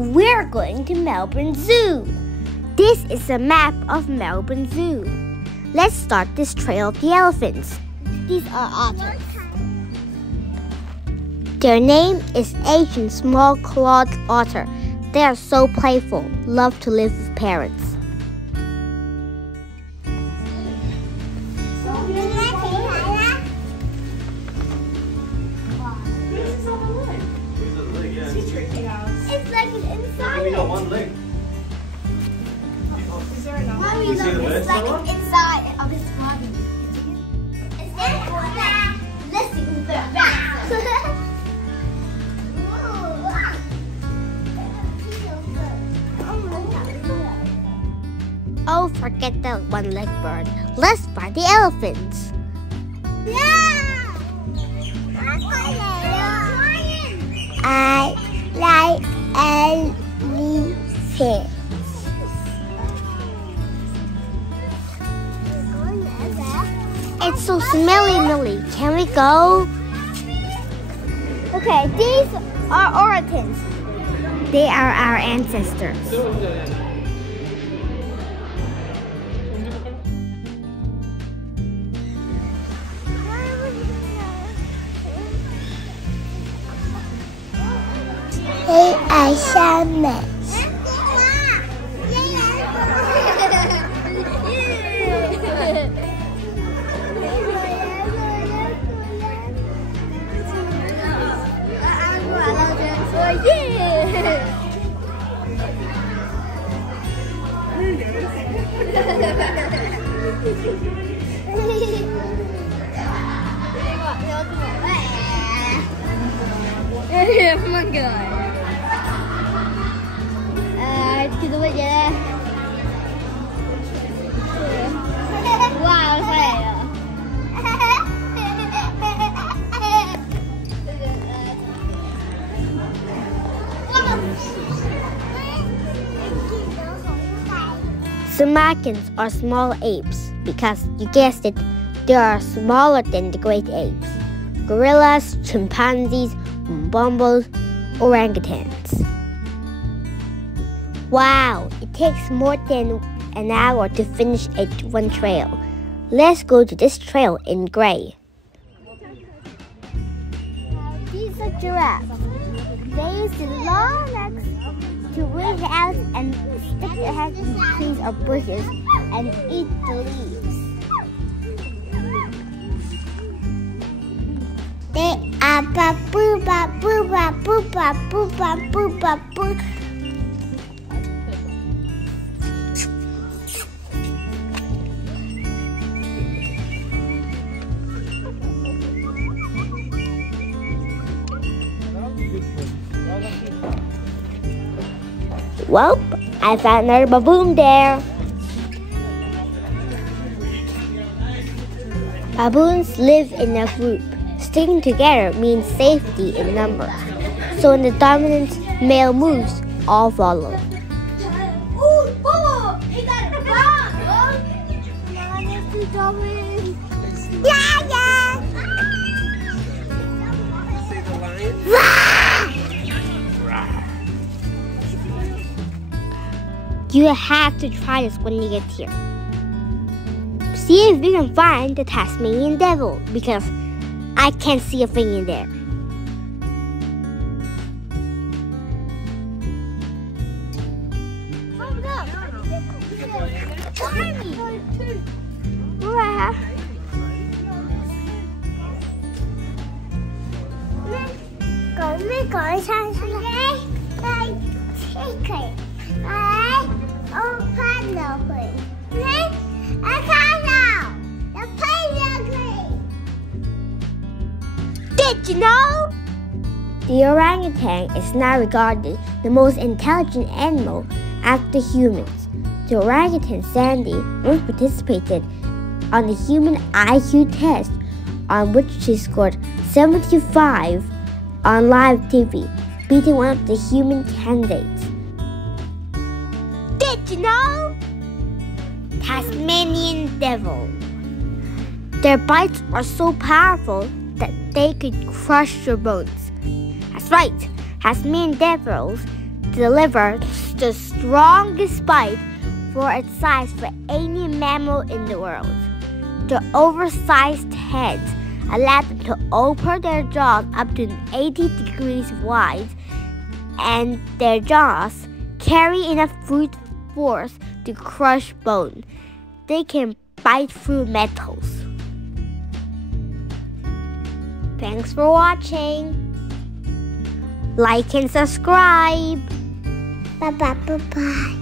we're going to Melbourne Zoo. This is a map of Melbourne Zoo. Let's start this trail of the elephants. These are otters. Their name is Asian small-clawed otter. They are so playful, love to live with parents. It's like an inside. We got one leg. Is there another? Can you see the birds? It's like an inside of its body. Is there one? Let's see who's the best. Oh, forget that one-legged bird. Let's find the elephants. I like elephants. It's so smelly, Millie. Can we go? Okay, these are orangutans. They are our ancestors. They are shamans. Kita buat je lah. Wow, saya. Samaritans are small apes because, you guessed it, they are smaller than the great apes. Gorillas, chimpanzees, bombos, orangutans. Wow, it takes more than an hour to finish one trail. Let's go to this trail in gray. These are giraffes. They use the long necks to reach out and stick their heads in trees or bushes and eat the leaves. They are ba-boo, ba-boo, ba-boo, ba-boo, ba-boo, ba-boo. Well, I found another baboon there. Baboons live in a group. Sticking together means safety in numbers. So when the dominant male moves, all follow. Ooh, Bobo! You got it wrong! Yeah, yeah! You have to try this when you get here. See if you can find the Tasmanian devil, because I can't see a thing in there. Did you know? The orangutan is now regarded the most intelligent animal after humans. The orangutan Sandy once participated on the human IQ test, on which she scored 75 on live TV, beating one of the human candidates. Did you know? Tasmanian devil. Their bites are so powerful that they could crush your bones. That's right, Tasmanian devils delivers the strongest bite for its size for any mammal in the world. The oversized heads allow them to open their jaws up to 80 degrees wide, and their jaws carry enough brute force to crush bone. They can bite through metals. Thanks for watching. Like and subscribe. Bye bye bye bye.